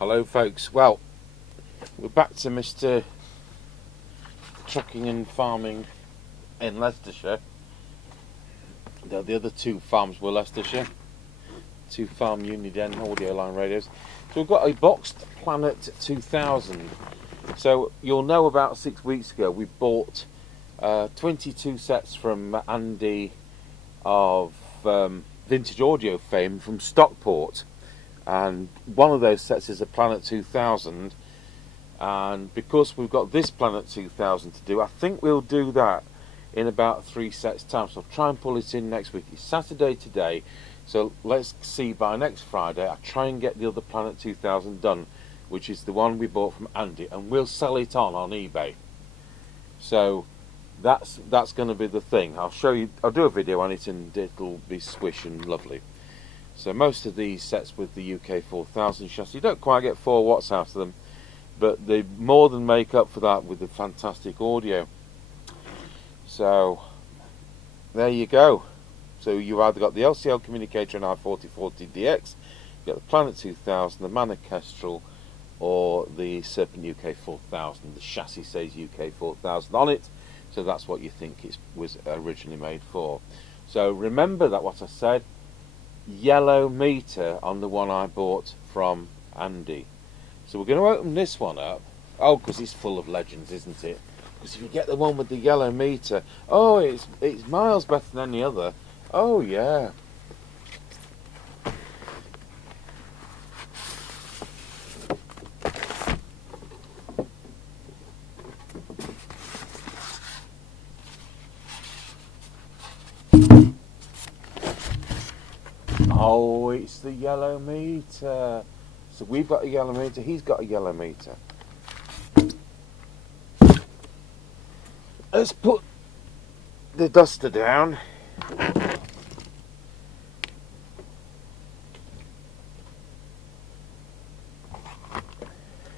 Hello folks, well, we're back to Mr. Trucking and Farming in Leicestershire. The other two farms were Leicestershire, two farm Uniden audio line radios. So we've got a boxed Planet 2000. So you'll know about 6 weeks ago we bought 22 sets from Andy of Vintage Audio fame from Stockport. And one of those sets is a Planet 2000, and because we've got this Planet 2000 to do, I think we'll do that in about 3 sets time. So I'll try and pull it in next week. It's Saturday today, so let's see by next Friday I try and get the other Planet 2000 done, which is the one we bought from Andy, and we'll sell it on eBay. So that's going to be the thing. I'll show you, I'll do a video on it and it'll be swish and lovely. So most of these sets with the UK 4000 chassis, you don't quite get 4 watts out of them, but they more than make up for that with the fantastic audio. So there you go. So you've either got the LCL communicator and I4040DX, you've got the Planet 2000, the Manor Kestrel, or the Serpent UK 4000. The chassis says UK 4000 on it, so that's what you think it was originally made for. So remember that what I said. Yellow meter on the one I bought from Andy. So we're going to open this one up. Oh, because it's full of legends, isn't it? Because if you get the one with the yellow meter, oh, it's miles better than any other. Oh yeah. Oh, it's the yellow meter. So we've got a yellow meter, he's got a yellow meter. Let's put the duster down.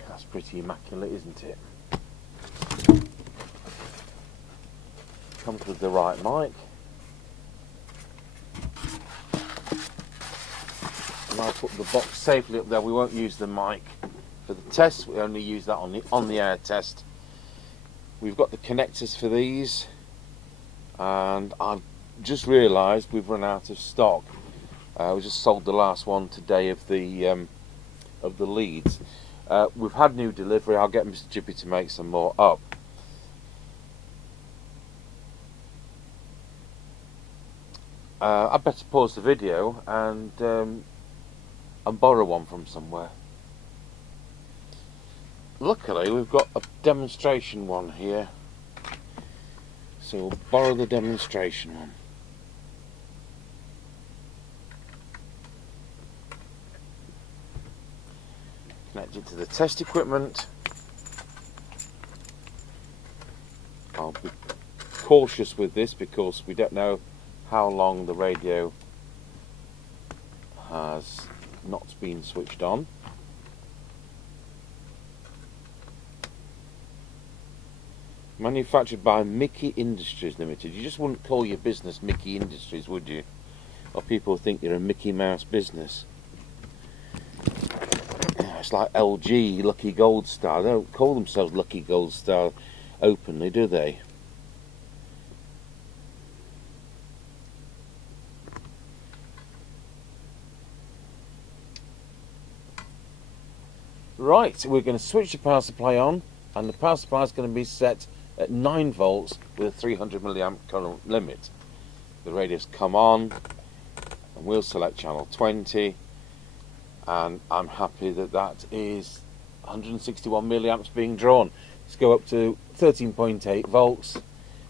That's pretty immaculate, isn't it? Comes with the right mic. And I'll put the box safely up there. We won't use the mic for the test, we only use that on the air test. We've got the connectors for these, and I've just realised we've run out of stock. We just sold the last one today of the leads. We've had new delivery. I'll get Mr. Chippie to make some more up. I'd better pause the video and borrow one from somewhere. Luckily we've got a demonstration one here, so we'll borrow the demonstration one. Connect it to the test equipment. I'll be cautious with this because we don't know how long the radio has not been switched on. Manufactured by Mickey Industries Limited. You just wouldn't call your business Mickey Industries, would you? Or people think you're a Mickey Mouse business. It's like LG, Lucky Gold Star. They don't call themselves Lucky Gold Star openly, do they? Right, we're going to switch the power supply on, and the power supply is going to be set at 9 volts with a 300 milliamp current limit. The radio's come on, and we'll select channel 20, and I'm happy that that is 161 milliamps being drawn. Let's go up to 13.8 volts.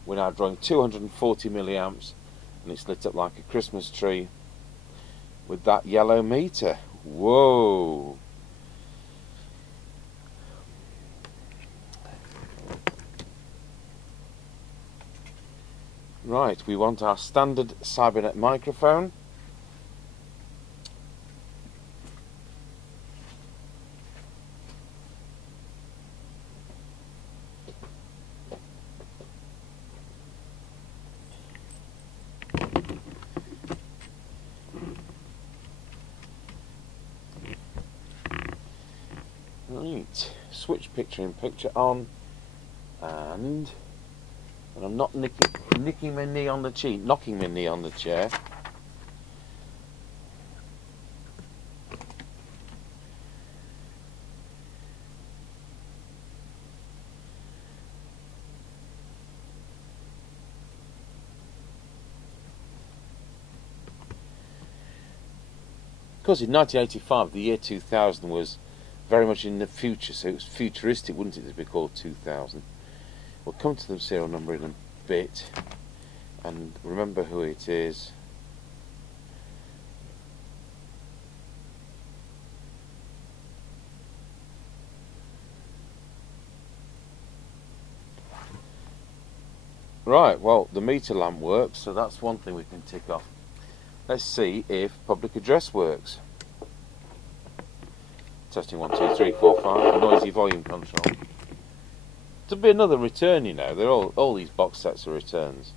We're now drawing 240 milliamps, and it's lit up like a Christmas tree with that yellow meter. Whoa! Right, we want our standard Cybernet microphone. Right, switch picture in picture on, and I'm not nicking my knee on the cheek, knocking my knee on the chair. Because in 1985, the year 2000 was very much in the future, so it was futuristic, wouldn't it, to be called 2000? We'll come to the serial number in a bit, and remember who it is. Right, well, the meter lamp works, so that's one thing we can tick off. Let's see if public address works. Testing 1, 2, 3, 4, 5. Noisy volume control. To be another return, you know. They're all these box sets are returns.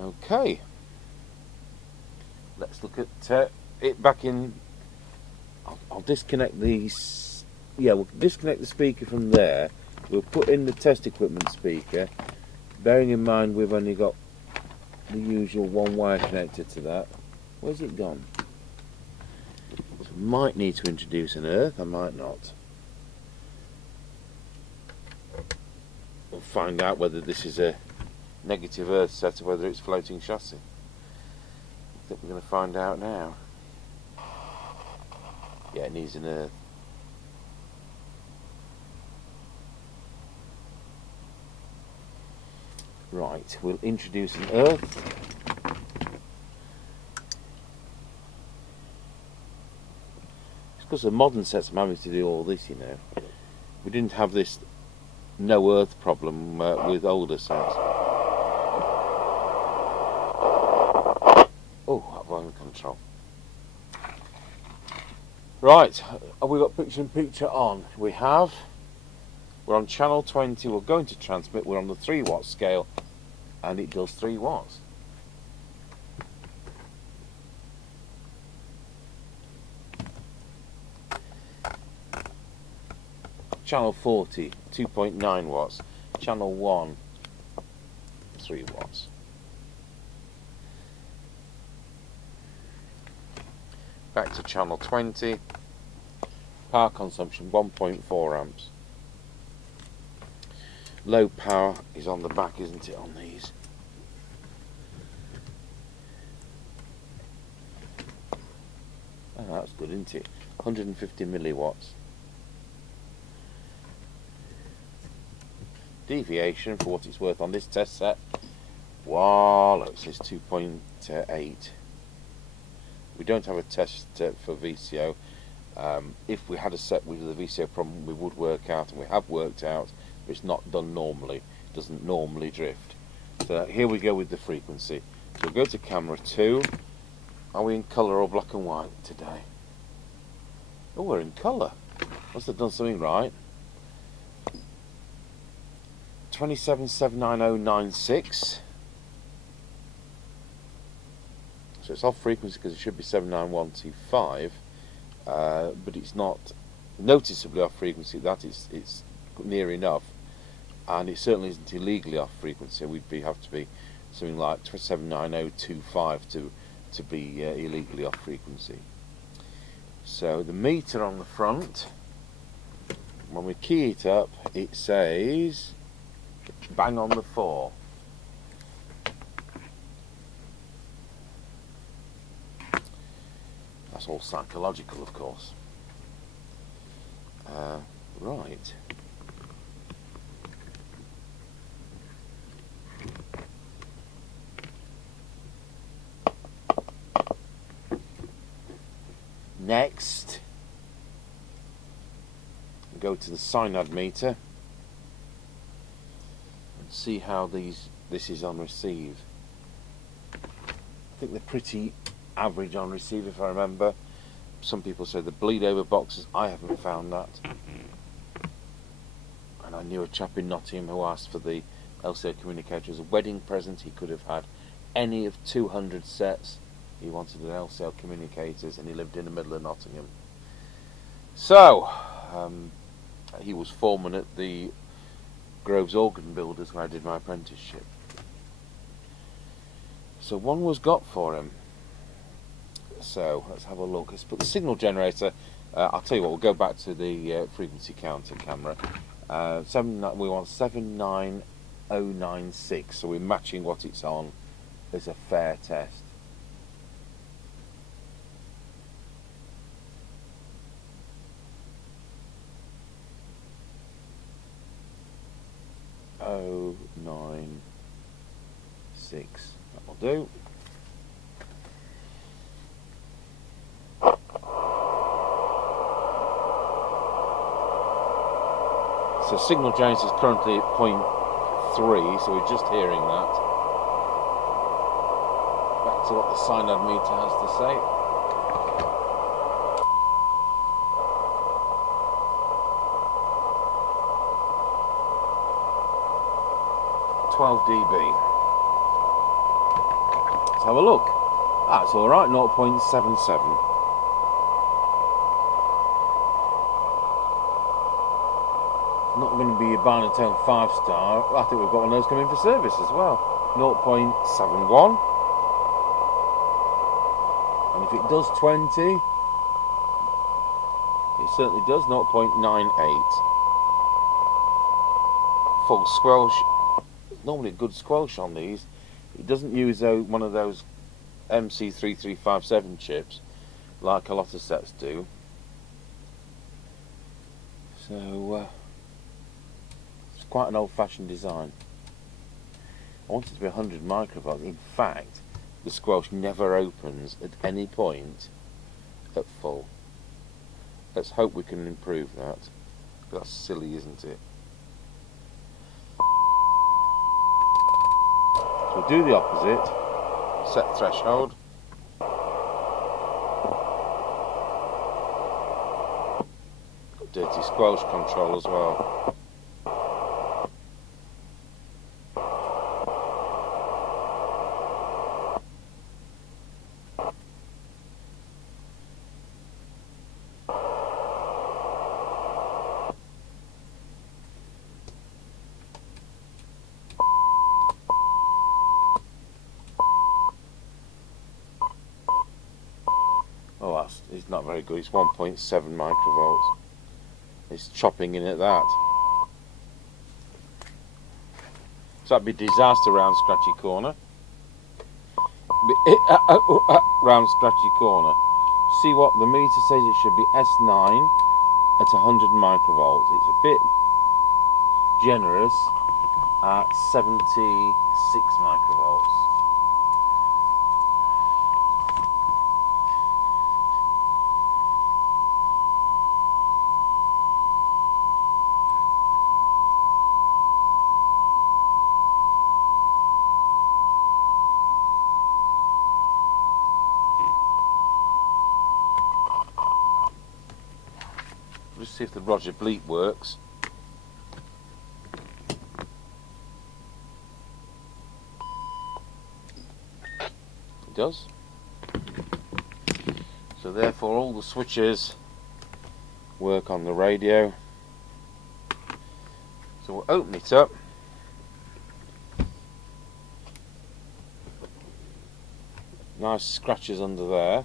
Okay. Let's look at it back in. I'll disconnect these. Yeah, we'll disconnect the speaker from there. We'll put in the test equipment speaker, bearing in mind we've only got the usual one wire connected to that. Where's it gone? So might need to introduce an earth, I might not. We'll find out whether this is a negative earth set or whether it's floating chassis. I think we're going to find out now. Yeah, it needs an earth. Right, we'll introduce an earth. It's because the modern sets are having to do all this, you know. We didn't have this no earth problem with older sets. Oh, that volume control. Right, have we got picture in picture on? We have. We're on channel 20, we're going to transmit, we're on the 3 watt scale, and it does 3 watts. Channel 40, 2.9 watts. Channel 1, 3 watts. Back to channel 20. Power consumption 1.4 amps. Low power is on the back, isn't it, on these? Oh, that's good, isn't it? 150 milliwatts. Deviation, for what it's worth on this test set, wow, it says 2.8. We don't have a test for VCO. If we had a set with the VCO problem, we would work out, and we have worked out, but it's not done normally. It doesn't normally drift. So here we go with the frequency. So we'll go to camera 2. Are we in colour or black and white today? Oh, we're in colour. Must have done something right. 2779096. So it's off frequency because it should be 79125, but it's not noticeably off frequency. That it's near enough, and it certainly isn't illegally off frequency. We'd have to be something like 79025 to be illegally off frequency. So the meter on the front, when we key it up, it says bang on the 4. That's all psychological, of course. Right. Next, go to the SINAD meter and see how this is on receive. I think they're pretty average on receiver, if I remember. Some people say the bleed over boxes. I haven't found that. And I knew a chap in Nottingham who asked for the LCO communicator as a wedding present. He could have had any of 200 sets. He wanted an LCO communicators, and he lived in the middle of Nottingham. So, he was foreman at the Groves Organ Builders where I did my apprenticeship. So one was got for him. So let's have a look. Let's put the signal generator. I'll tell you what. We'll go back to the frequency counter camera. We want 79096. So we're matching what it's on as a fair test. Oh, 9, 6. That will do. So signal generator is currently at 0.3, so we're just hearing that. Back to what the SINAD meter has to say. dB. Let's have a look. That's alright, 0.77. Not going to be a Barnatone 5-star. I think we've got one of those coming for service as well. 0.71. And if it does 20, it certainly does 0.98. Full squelch. Normally a good squelch on these. It doesn't use one of those MC3357 chips like a lot of sets do. So it's quite an old-fashioned design. I want it to be 100 microvolts. In fact, the squelch never opens at any point at full. Let's hope we can improve that. That's silly, isn't it? We'll do the opposite. Set threshold. Got dirty squelch control as well. Oh, it's not very good. It's 1.7 microvolts. It's chopping in at that. So that'd be disaster round Scratchy Corner. Round Scratchy Corner. See what the meter says it should be S9 at 100 microvolts. It's a bit generous at 76 microvolts. Let's see if the Roger bleep works. It does. So therefore all the switches work on the radio. So we'll open it up. Nice scratches under there.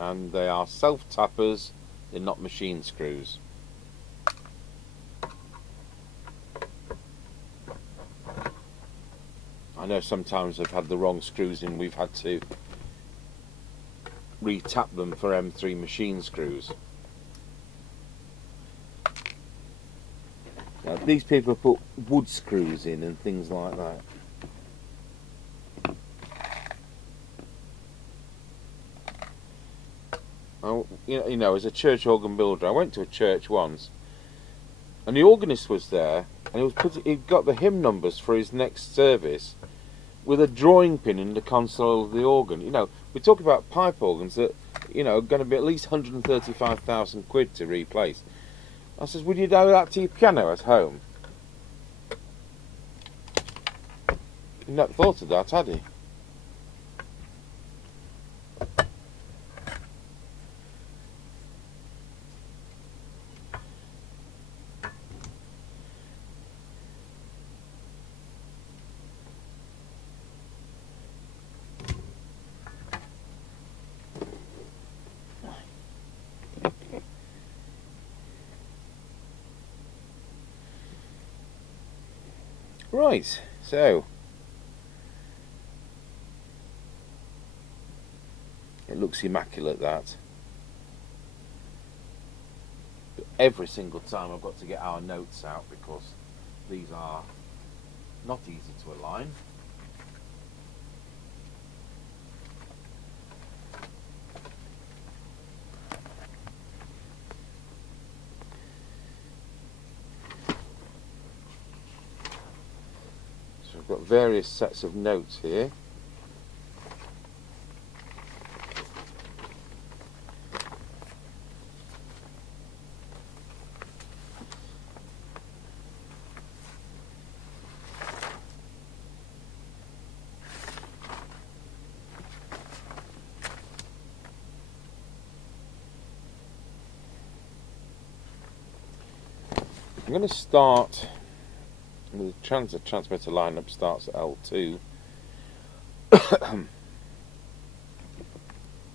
And they are self-tappers, they're not machine screws. I know sometimes they've had the wrong screws in, we've had to re-tap them for M3 machine screws. Now, these people have put wood screws in and things like that. You know, as a church organ builder, I went to a church once, and the organist was there, and he'd got the hymn numbers for his next service with a drawing pin in the console of the organ. You know, we're talking about pipe organs that, you know, are going to be at least 135,000 quid to replace. I says, would you do that to your piano at home? He never thought of that, had he? Right, so it looks immaculate, that. But every single time I've got to get our notes out because these are not easy to align. So I've got various sets of notes here. I'm going to start, the transmitter lineup starts at L2. I'm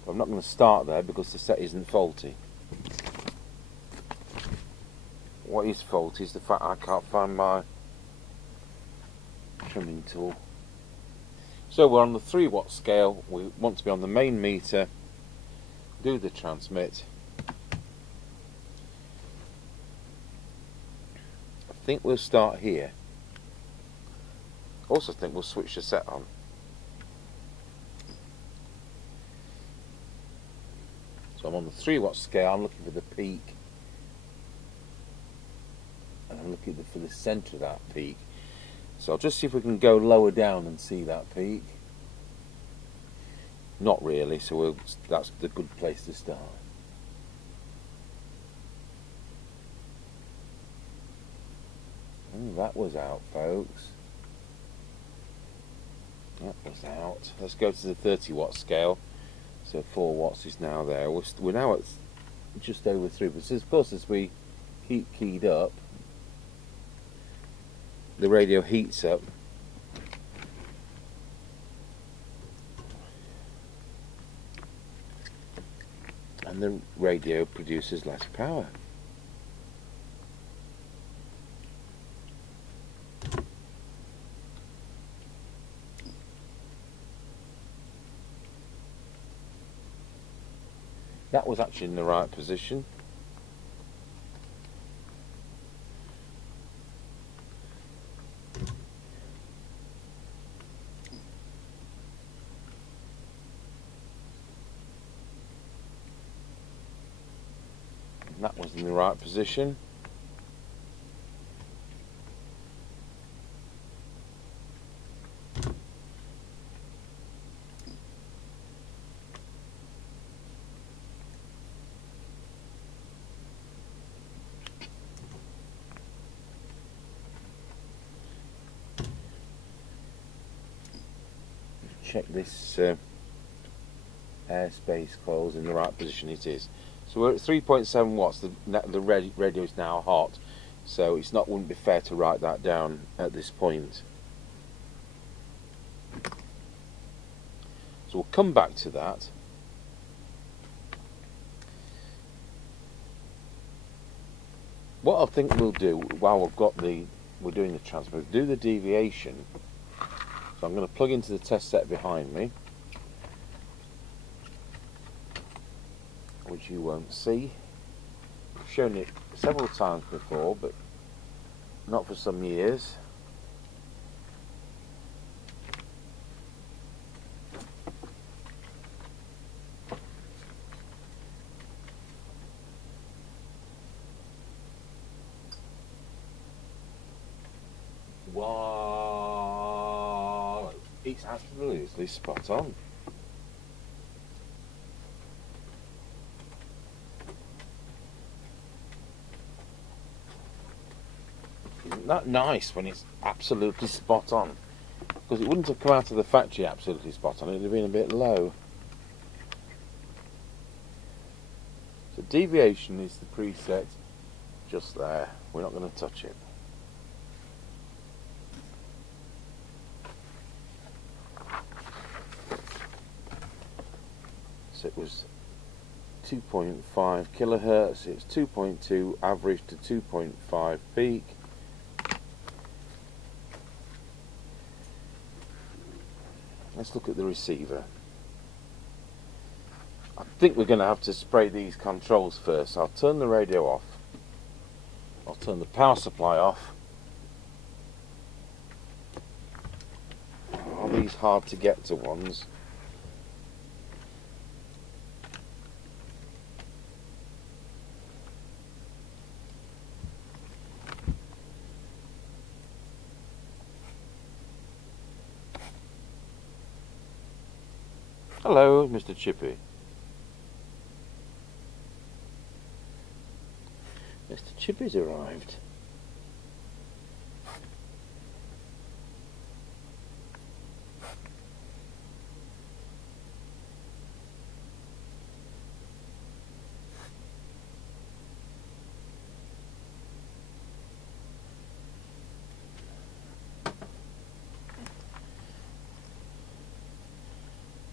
not going to start there because the set isn't faulty. What is faulty is the fact I can't find my trimming tool. So we're on the 3 watt scale, we want to be on the main meter, do the transmit. I think we'll start here. Also think we'll switch the set on. So I'm on the 3 watt scale, I'm looking for the peak. And I'm looking for the centre of that peak. So I'll just see if we can go lower down and see that peak. Not really, so that's the good place to start. That was out, folks. That was out. Let's go to the 30 watt scale. So 4 watts is now there. We're now at just over 3. But of course, as we keep keyed up, the radio heats up. And the radio produces less power. That was actually in the right position. And that was in the right position. Check this airspace coils in the right position. It is. So we're at 3.7 watts. The radio is now hot, so wouldn't be fair to write that down at this point. So we'll come back to that. What I think we'll do while we're doing the transmit, do the deviation. So I'm going to plug into the test set behind me, which you won't see. I've shown it several times before, but not for some years. Wow, it's absolutely spot on. Isn't that nice when it's absolutely spot on? Because it wouldn't have come out of the factory absolutely spot on, it would have been a bit low. So deviation is the preset just there. We're not going to touch it. So it was 2.5 kilohertz, it's 2.2 average to 2.5 peak. Let's look at the receiver. I think we're going to have to spray these controls first. I'll turn the radio off. I'll turn the power supply off. Are these hard to get to ones? Hello, Mr. Chippie. Mr. Chippie's arrived.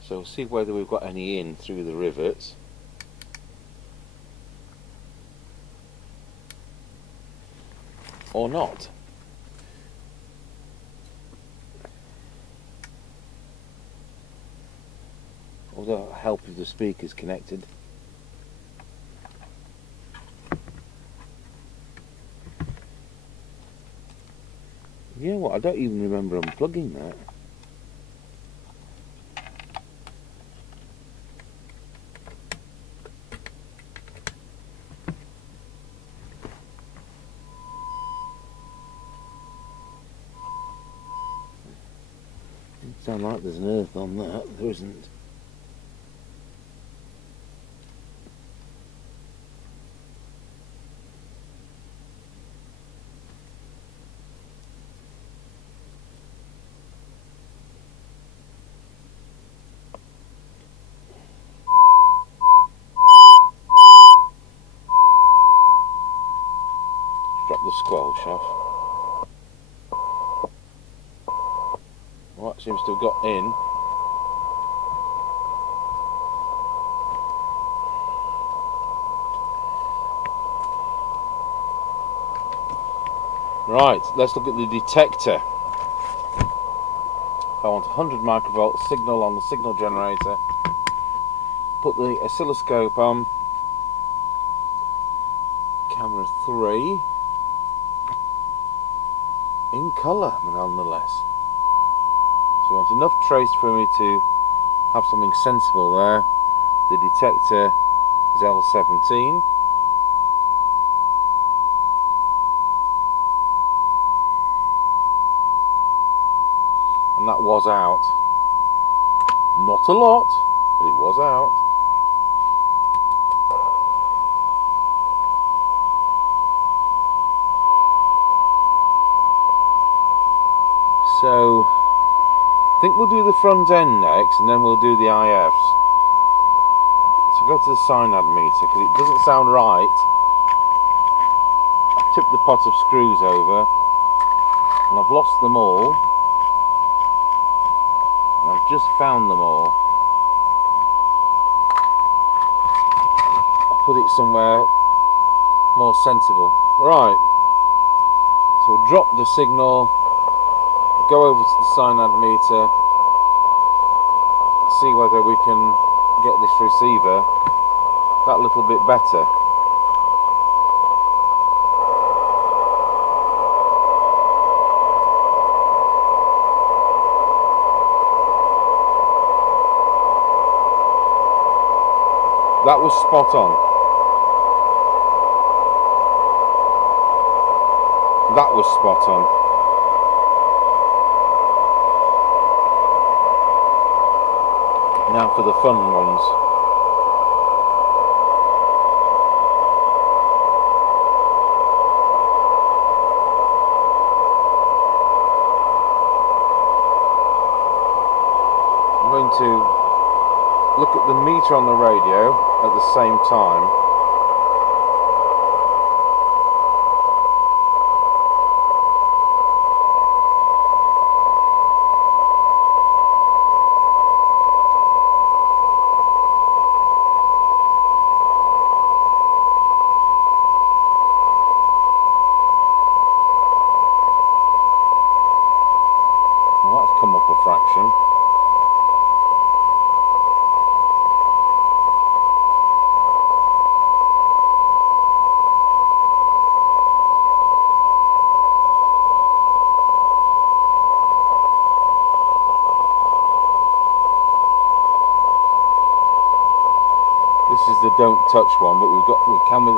So we'll see whether we've got any in through the rivets. Or not. Or that'll help if the speaker's connected. You know what, I don't even remember unplugging that. Sound like there's an earth on that. There isn't. Drop the squelch off. Well, that seems to have got in. Right, let's look at the detector. I want 100 microvolt signal on the signal generator. Put the oscilloscope on. Camera 3. In colour, nonetheless. So I want enough trace for me to have something sensible there. The detector is L17. And that was out. Not a lot, but it was out. So I think we'll do the front end next, and then we'll do the IFs. So go to the SINAD meter, because it doesn't sound right. I've tipped the pot of screws over, and I've lost them all. And I've just found them all. I'll put it somewhere more sensible. Right. So we'll drop the signal, go over to the SINAD meter, see whether we can get this receiver that little bit better. That was spot on. That was spot on. Now for the fun ones. I'm going to look at the meter on the radio at the same time. Well, that's come up a fraction. This is the don't touch one, but we can with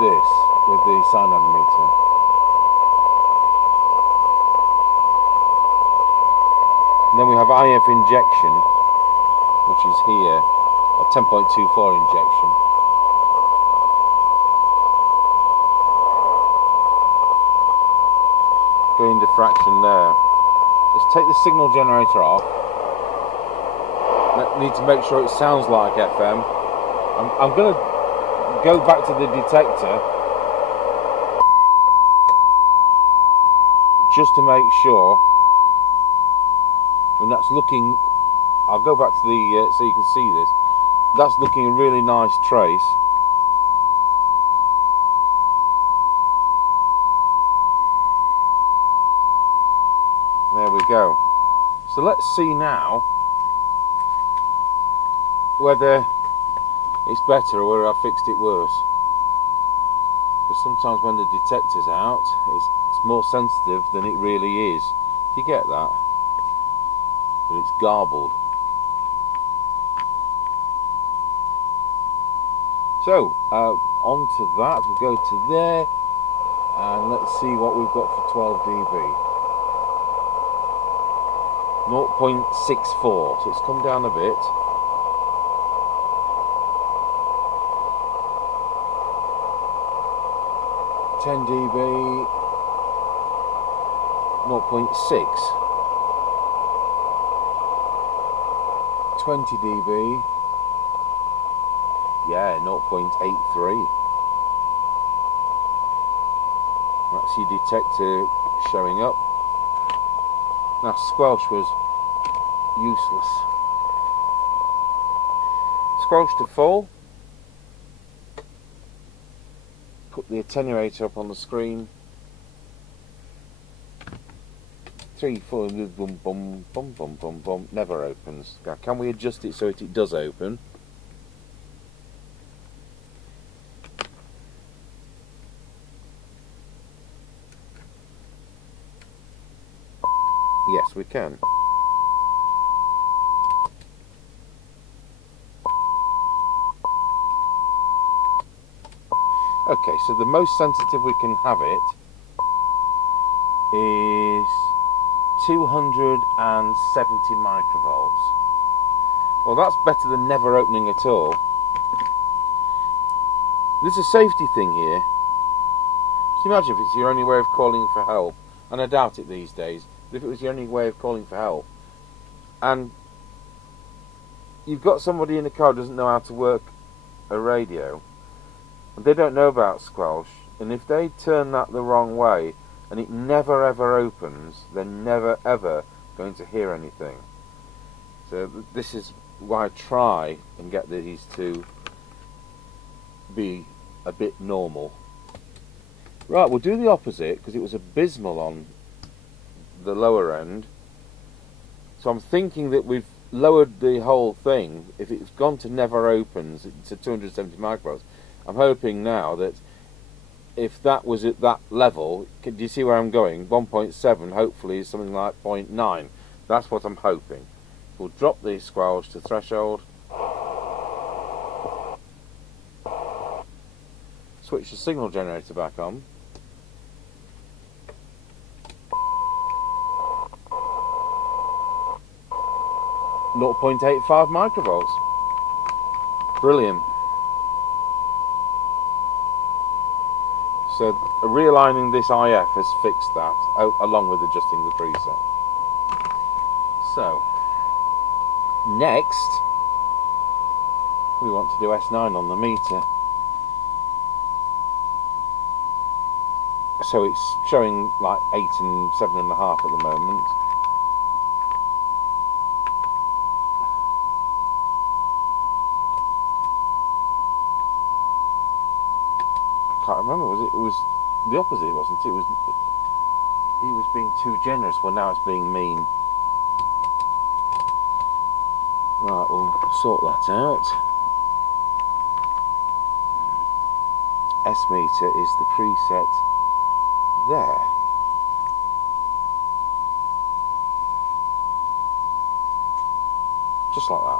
the SINAD meter. And then we have IF injection, which is here, a 10.24 injection. Going diffraction there. Let's take the signal generator off. Need to make sure it sounds like FM. I'm going to go back to the detector just to make sure. And that's looking. I'll go back to the so you can see this. That's looking a really nice trace. There we go. So let's see now whether it's better or whether I fixed it worse. Because sometimes when the detector's out, it's more sensitive than it really is. Do you get that? But it's garbled. So, on to that, we'll go to there, and let's see what we've got for 12 dB. 0.64, so it's come down a bit. $10 dB, 0.6. 20 dB, yeah, 0.83. That's your detector showing up. Now squelch was useless. Squelch to full. Put the attenuator up on the screen. 3, 4, boom, boom, boom, boom, boom, boom. Never opens. Now, can we adjust it so it does open? Yes, we can. Okay, so the most sensitive we can have it is 270 microvolts. Well, that's better than never opening at all. There's a safety thing here. Just imagine if it's your only way of calling for help, and I doubt it these days, but if it was your only way of calling for help, and you've got somebody in the car who doesn't know how to work a radio, and they don't know about squelch, and if they turn that the wrong way, and it never ever opens, they're never ever going to hear anything. So this is why I try and get these to be a bit normal. Right, we'll do the opposite, because it was abysmal on the lower end. So I'm thinking that we've lowered the whole thing. If it's gone to never opens, it's at 270 microvolts. I'm hoping now that if that was at that level, do you see where I'm going? 1.7 hopefully is something like 0.9. That's what I'm hoping. We'll drop the squelch to threshold. Switch the signal generator back on. 0.85 microvolts. Brilliant. So realigning this IF has fixed that, along with adjusting the preset. So next we want to do S9 on the meter. So it's showing like 8 and 7.5 at the moment. Can't remember, it was the opposite, wasn't it? He was being too generous. Well, now it's being mean. Right, we'll sort that out. S meter is the preset there. Just like that.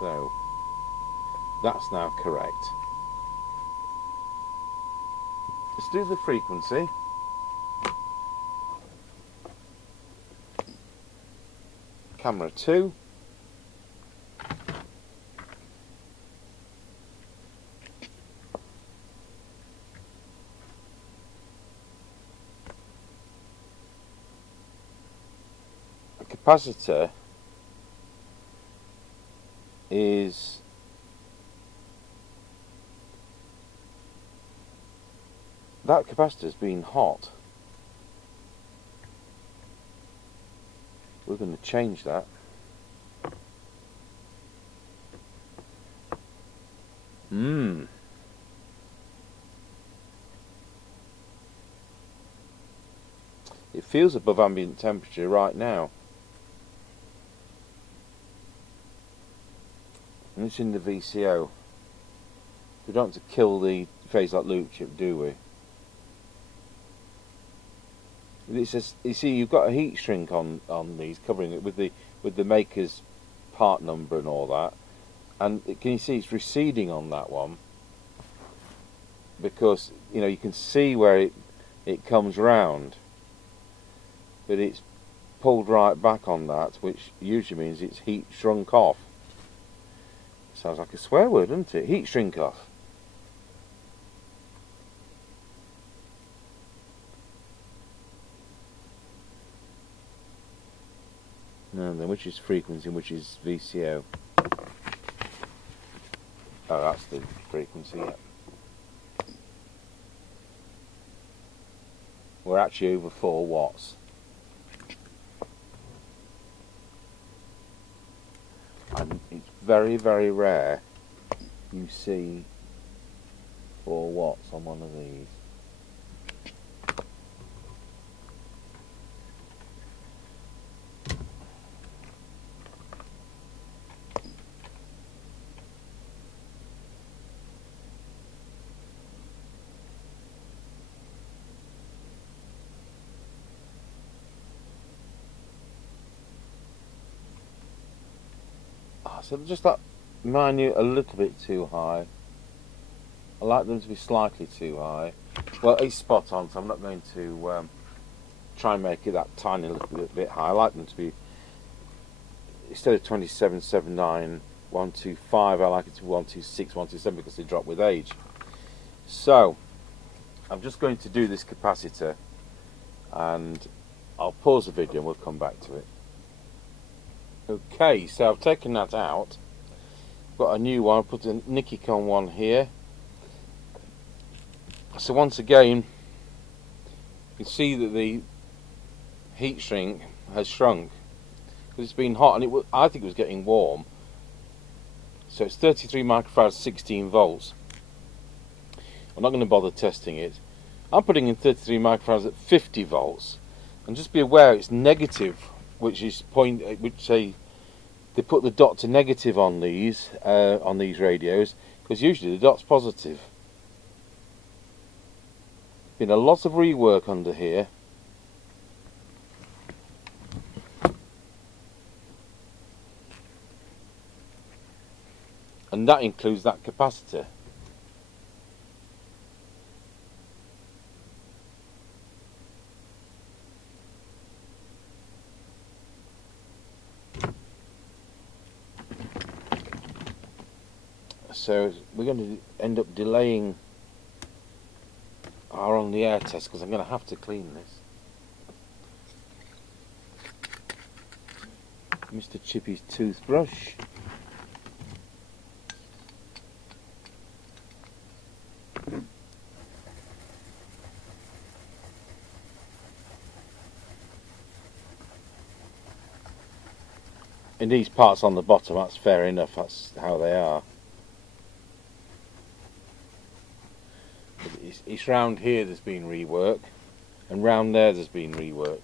So that's now correct. Let's do the frequency. Camera 2. A capacitor is that capacitor's been hot. We're going to change that. It feels above ambient temperature right now. And it's in the VCO. We don't have to kill the phase lock loop chip, do we? It says, you see, you've got a heat shrink on these, covering it with the maker's part number and all that. And can you see it's receding on that one? Because you can see where it comes round, but it's pulled right back on that, which usually means it's heat shrunk off. Sounds like a swear word, doesn't it? Heat shrink off. And then which is frequency and which is VCO? Oh, that's the frequency, yeah. We're actually over 4 watts. And it's very, very rare you see 4 watts on one of these. So just that minute a little bit too high. I like them to be slightly too high. Well, it's spot on, so I'm not going to try and make it that tiny little bit high. I like them to be, instead of 27, 79, 125, I like it to be 126, 127 because they drop with age. So I'm just going to do this capacitor and I'll pause the video and we'll come back to it. Okay, so I've taken that out, got a new one, put a Nikon one here. So once again, you can see that the heat shrink has shrunk because it's been hot, and I think it was getting warm. So it's 33 microfarads, 16 volts. I'm not going to bother testing it. I'm putting in 33 microfarads at 50 volts, and just be aware it's negative, which say they put the dot to negative on these radios, because usually the dot's positive. Been a lot of rework under here. And that includes that capacitor. so we're going to end up delaying our on the air test because I'm going to have to clean this. Mr. Chippie's toothbrush. And these parts on the bottom, that's fair enough, that's how they are. It's round here there's been rework, and round there's been rework.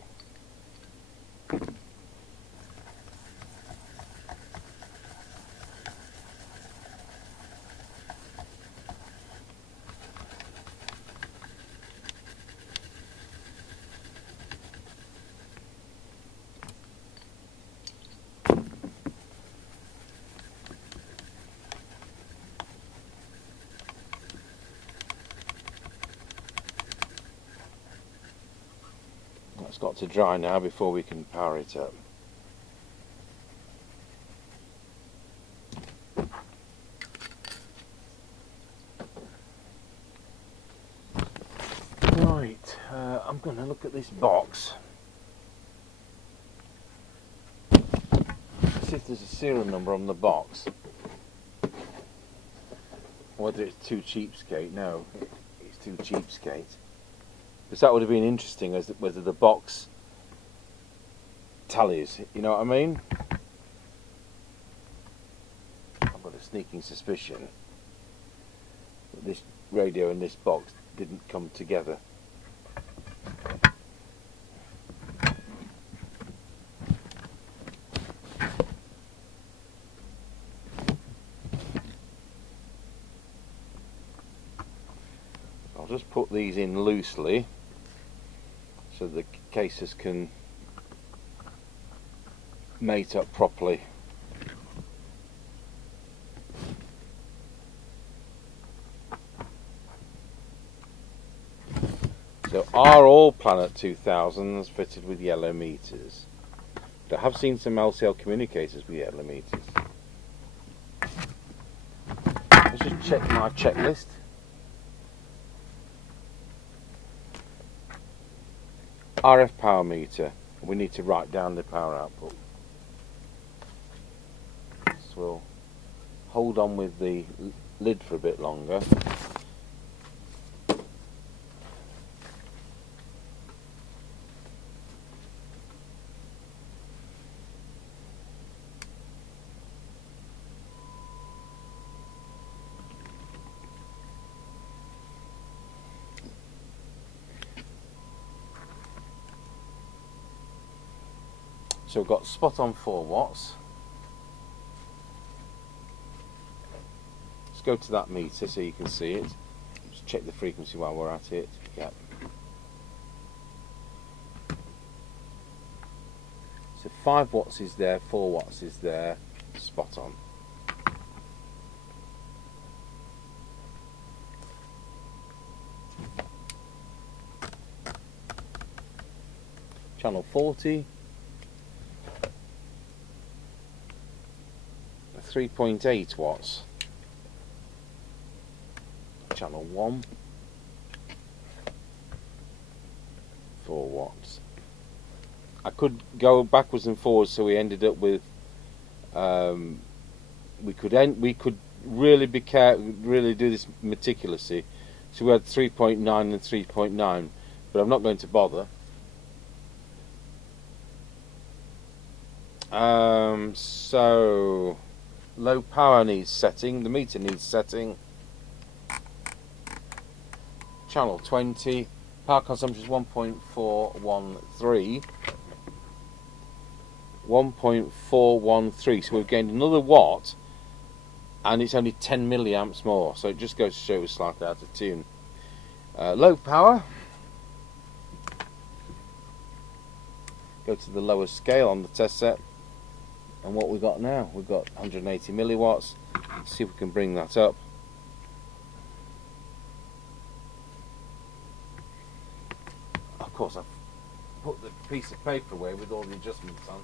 It's got to dry now before we can power it up. Right, I'm going to look at this box. See if there's a serial number on the box. Whether it's too cheapskate. No, it's too cheapskate. Because that would have been interesting as whether the box tallies, you know what I mean? I've got a sneaking suspicion that this radio and this box didn't come together. I'll just put these in loosely so the cases can mate up properly. So are all Planet 2000s fitted with yellow meters? But I have seen some LCL communicators with yellow meters. Let's just check my checklist. RF power meter. We need to write down the power output. So we'll hold on with the lid for a bit longer. So we've got spot on 4 watts. Let's go to that meter so you can see it. Just check the frequency while we're at it. Yep. So 5 watts is there, 4 watts is there, spot on. Channel 40. 3.8 watts. Channel 1. 4 watts. I could go backwards and forwards, so we ended up with we could really be really do this meticulously. So we had 3.9 and 3.9, but I'm not going to bother. So low power needs setting, the meter needs setting. Channel 20, power consumption is 1.413. 1.413, so we've gained another watt, and it's only 10 milliamps more, so it just goes to show we're slightly out of tune. Low power. Go to the lower scale on the test set. And what we've got now, we've got 180 milliwatts. Let's see if we can bring that up. Of course, I've put the piece of paper away with all the adjustments on.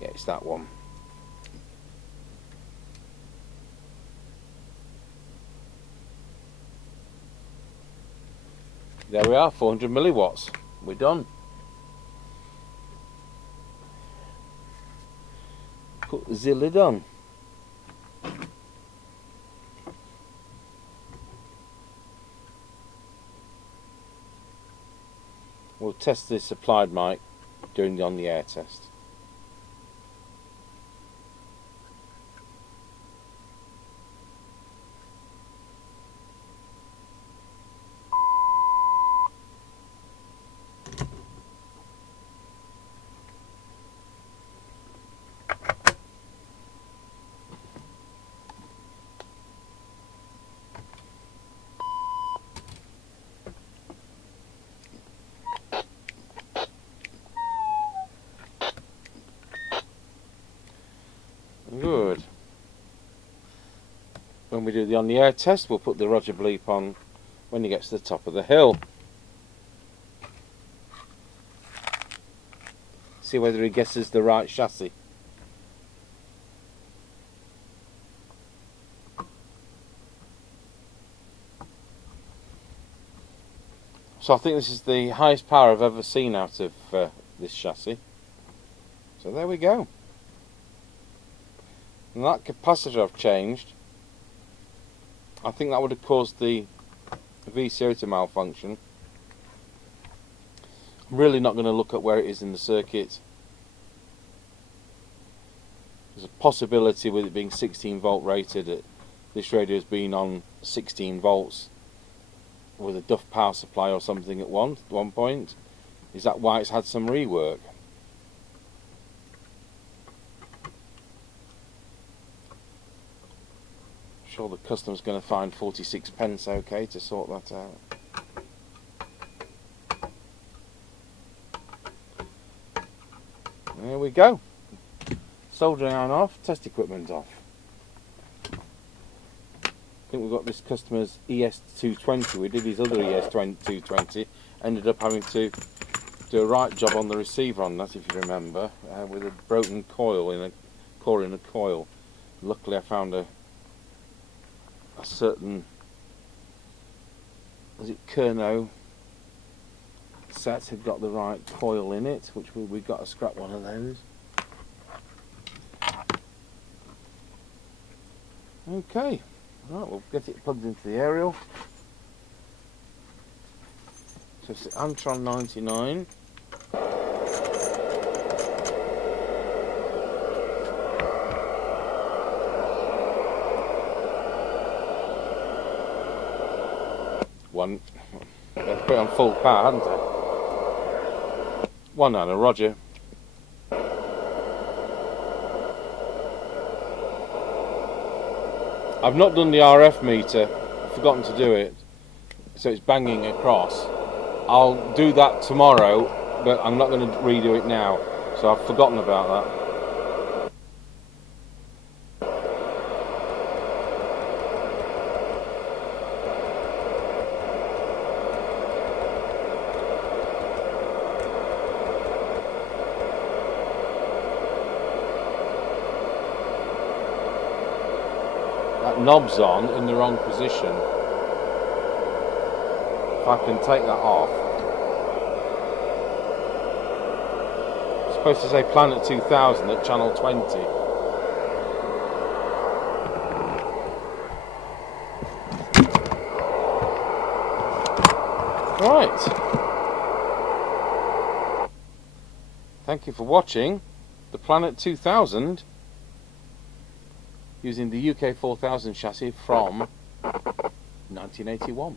Yeah, it's that one. There we are, 400 milliwatts. We're done. Put the lid on. We'll test this applied mic during the on the air test. Good. When we do the on the air test, we'll put the Roger bleep on when he gets to the top of the hill. See whether he guesses the right chassis. So I think this is the highest power I've ever seen out of this chassis. So there we go. And that capacitor I've changed, I think that would have caused the VCO to malfunction. I'm really not going to look at where it is in the circuit. There's a possibility with it being 16 volt rated, this radio has been on 16 volts with a duff power supply or something at one point. Is that why it's had some rework? Sure the customer's going to find 46 pence okay to sort that out. There we go. Soldering iron off, test equipment off. I think we've got this customer's ES220. We did his other ES220. Ended up having to do a right job on the receiver on that, if you remember, with a broken coil in a core in a coil. Luckily I found a certain, was it Kerno set had got the right coil in it, which we got to scrap one of those. Okay, right, we'll get it plugged into the aerial. So it's the Antron 99. One, I've put it on full power, hadn't I? One and a Roger. I've not done the RF meter, I've forgotten to do it, so it's banging across. I'll do that tomorrow, but I'm not going to redo it now, so I've forgotten about that. That knob's on in the wrong position. If I can take that off. It's supposed to say Planet 2000 at channel 20. Right. Thank you for watching the Planet 2000 using the UK 4000 chassis from 1981.